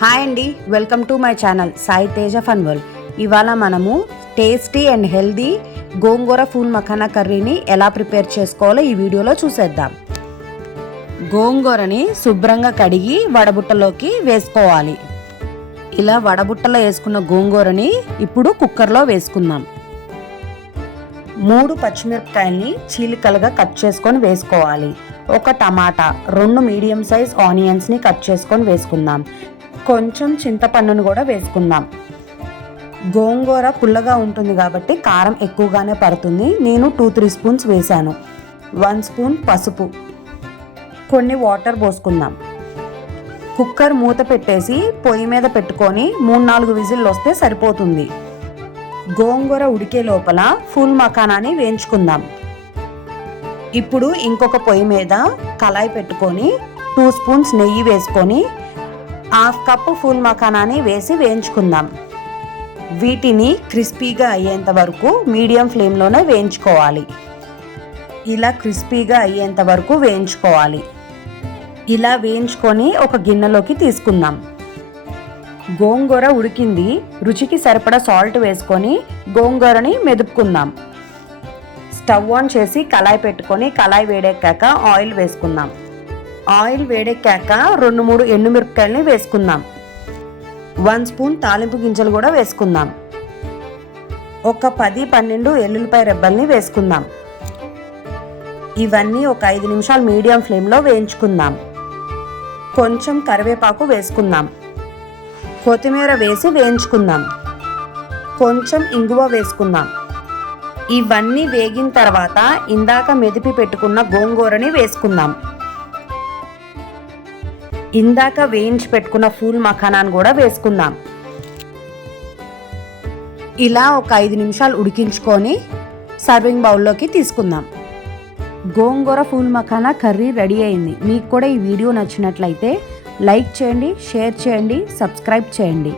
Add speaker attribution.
Speaker 1: Hi అండి welcome to my channel Sai Teja fun world. ఇవాళ మనము tasty and healthy gongura phool makhana కర్రీని ఎలా ప్రిపేర్ చేసుకోవాలో ఈ వీడియోలో చూసేద్దాం. గోంగూరని శుభ్రంగా కడిగి వడబుట్టలోకి వేసుకోవాలి. ఇలా వడబుట్టలో వేసుకున్న గోంగూరని ఇప్పుడు కుక్కర్లో వేసుకుందాం. మూడు పచ్చిమిరపకాయల్ని చీలికలుగా కట్ చేసుకొని వేసుకోవాలి. ఒక టమాటా రెండు మీడియం సైజ్ ఆనియన్స్ని కట్ చేసుకొని వేసుకుందాం. కొంచెం చింతపండును కూడా వేసుకుందాం. గోంగూర పుల్లగా ఉంటుంది కాబట్టి కారం ఎక్కువగానే పడుతుంది. నేను టూ త్రీ స్పూన్స్ వేశాను. వన్ స్పూన్ పసుపు. కొన్ని వాటర్ పోసుకుందాం. కుక్కర్ మూత పెట్టేసి పొయ్యి మీద పెట్టుకొని మూడు నాలుగు విజిల్లు వస్తే సరిపోతుంది. గోంగూర ఉడికే లోపల ఫుల్ మకానాన్ని వేయించుకుందాం. ఇప్పుడు ఇంకొక పొయ్యి మీద కళాయి పెట్టుకొని టూ స్పూన్స్ నెయ్యి వేసుకొని హాఫ్ కప్పు ఫుల్ మఖానాని వేసి వేయించుకుందాం. వీటిని క్రిస్పీగా అయ్యేంత వరకు మీడియం ఫ్లేమ్లోనే వేయించుకోవాలి. ఇలా క్రిస్పీగా అయ్యేంత వరకు వేయించుకోవాలి. ఇలా వేయించుకొని ఒక గిన్నెలోకి తీసుకుందాం. గోంగూర ఉడికింది రుచికి సరిపడా సాల్ట్ వేసుకొని గోంగూరని మెదుపుకుందాం. స్టవ్ ఆన్ చేసి కళాయి పెట్టుకొని కళాయి వేడెక్కాక ఆయిల్ వేసుకుందాం. ఆయిల్ వేడెక్కాక రెండు మూడు ఎండుమిరపకాయలని వేసుకుందాం. వన్ స్పూన్ తాలింపు గింజలు కూడా వేసుకుందాం. ఒక పది పన్నెండు ఎల్లుల్లిపాయ రెబ్బల్ని వేసుకుందాం. ఇవన్నీ ఒక ఐదు నిమిషాలు మీడియం ఫ్లేమ్లో వేయించుకుందాం. కొంచెం కరివేపాకు వేసుకుందాం. కొత్తిమీర వేసి వేయించుకుందాం. కొంచెం ఇంగువ వేసుకుందాం. ఇవన్నీ వేగిన తర్వాత ఇందాక మెదిపి పెట్టుకున్న గోంగూరని వేసుకుందాం. ఇందాక వేయించి పెట్టుకున్న ఫూల్ మఖానాన్ని కూడా వేసుకుందాం. ఇలా ఒక ఐదు నిమిషాలు ఉడికించుకొని సర్వింగ్ బౌల్లోకి తీసుకుందాం. గోంగూర ఫూల్ మఖానా కర్రీ రెడీ అయింది. మీకు కూడా ఈ వీడియో నచ్చినట్లయితే లైక్ చేయండి షేర్ చేయండి సబ్స్క్రైబ్ చేయండి.